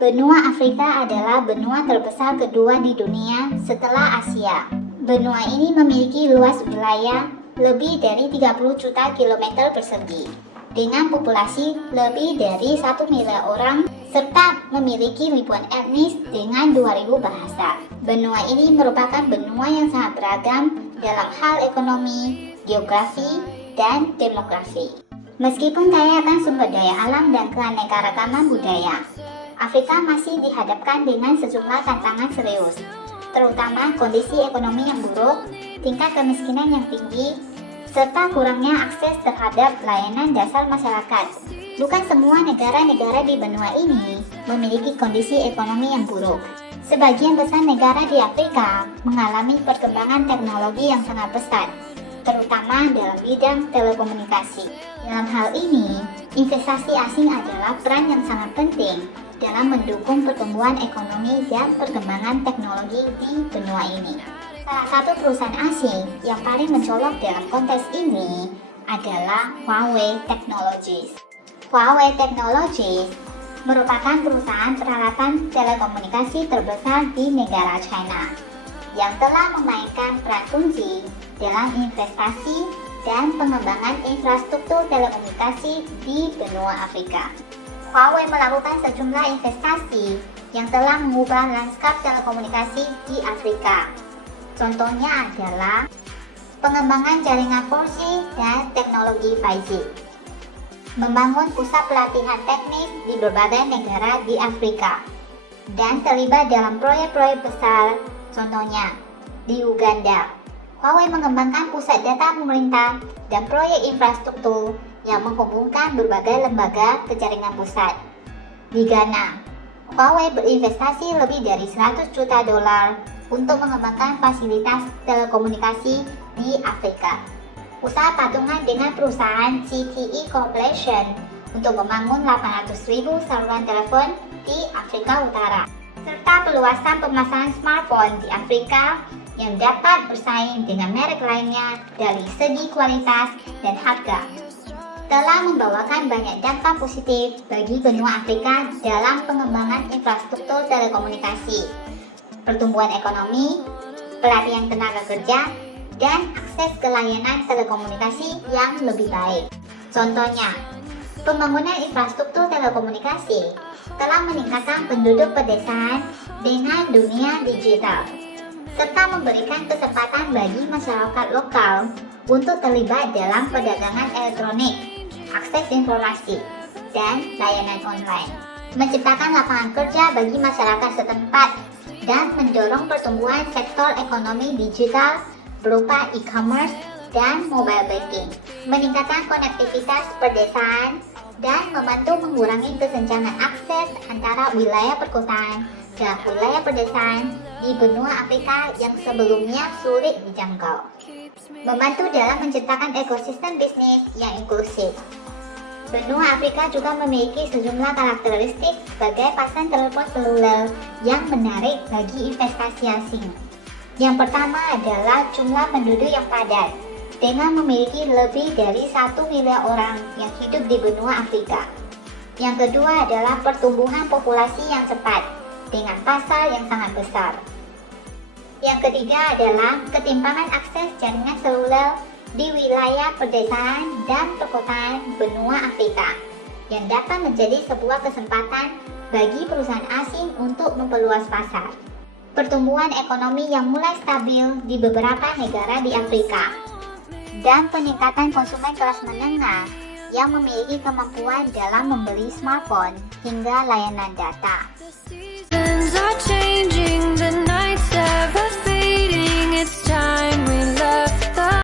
Benua Afrika adalah benua terbesar kedua di dunia setelah Asia. Benua ini memiliki luas wilayah lebih dari 30 juta kilometer persegi, dengan populasi lebih dari 1 miliar orang, serta memiliki ribuan etnis dengan 2.000 bahasa. Benua ini merupakan benua yang sangat beragam dalam hal ekonomi, geografi, dan demografi. Meskipun kaya akan sumber daya alam dan keanekaragaman budaya, Afrika masih dihadapkan dengan sejumlah tantangan serius, terutama kondisi ekonomi yang buruk, tingkat kemiskinan yang tinggi, serta kurangnya akses terhadap layanan dasar masyarakat. Bukan semua negara-negara di benua ini memiliki kondisi ekonomi yang buruk. Sebagian besar negara di Afrika mengalami perkembangan teknologi yang sangat pesat, terutama dalam bidang telekomunikasi. Dalam hal ini, investasi asing adalah peran yang sangat penting dalam mendukung pertumbuhan ekonomi dan perkembangan teknologi di benua ini. Salah satu perusahaan asing yang paling mencolok dalam konteks ini adalah Huawei Technologies. Huawei Technologies merupakan perusahaan peralatan telekomunikasi terbesar di negara China yang telah memainkan peran kunci dalam investasi dan pengembangan infrastruktur telekomunikasi di benua Afrika. Huawei melakukan sejumlah investasi yang telah mengubah lanskap telekomunikasi di Afrika. Contohnya adalah pengembangan jaringan 4G dan teknologi 5G, membangun pusat pelatihan teknis di berbagai negara di Afrika, dan terlibat dalam proyek-proyek besar, contohnya di Uganda. Huawei mengembangkan pusat data pemerintah dan proyek infrastruktur yang menghubungkan berbagai lembaga ke jaringan pusat. Di Ghana, Huawei berinvestasi lebih dari 100 juta dolar untuk mengembangkan fasilitas telekomunikasi di Afrika. Usaha patungan dengan perusahaan CTE Corporation untuk membangun 800.000 saluran telepon di Afrika Utara, serta perluasan pemasaran smartphone di Afrika yang dapat bersaing dengan merek lainnya dari segi kualitas dan harga, telah membawakan banyak dampak positif bagi benua Afrika dalam pengembangan infrastruktur telekomunikasi, pertumbuhan ekonomi, pelatihan tenaga kerja, dan akses ke layanan telekomunikasi yang lebih baik. Contohnya, pembangunan infrastruktur telekomunikasi telah meningkatkan penduduk pedesaan dengan dunia digital, serta memberikan kesempatan bagi masyarakat lokal untuk terlibat dalam perdagangan elektronik, akses informasi, dan layanan online, menciptakan lapangan kerja bagi masyarakat setempat, dan mendorong pertumbuhan sektor ekonomi digital berupa e-commerce dan mobile banking, meningkatkan konektivitas pedesaan, dan membantu mengurangi kesenjangan akses antara wilayah perkotaan dan wilayah pedesaan di benua Afrika yang sebelumnya sulit dijangkau, membantu dalam menciptakan ekosistem bisnis yang inklusif. Benua Afrika juga memiliki sejumlah karakteristik sebagai pasar telepon seluler yang menarik bagi investasi asing. Yang pertama adalah jumlah penduduk yang padat, dengan memiliki lebih dari 1 miliar orang yang hidup di benua Afrika. Yang kedua adalah pertumbuhan populasi yang cepat, dengan pasar yang sangat besar. Yang ketiga adalah ketimpangan akses jaringan seluler di wilayah pedesaan dan perkotaan benua Afrika, yang dapat menjadi sebuah kesempatan bagi perusahaan asing untuk memperluas pasar. Pertumbuhan ekonomi yang mulai stabil di beberapa negara di Afrika, dan peningkatan konsumen kelas menengah yang memiliki kemampuan dalam membeli smartphone hingga layanan data.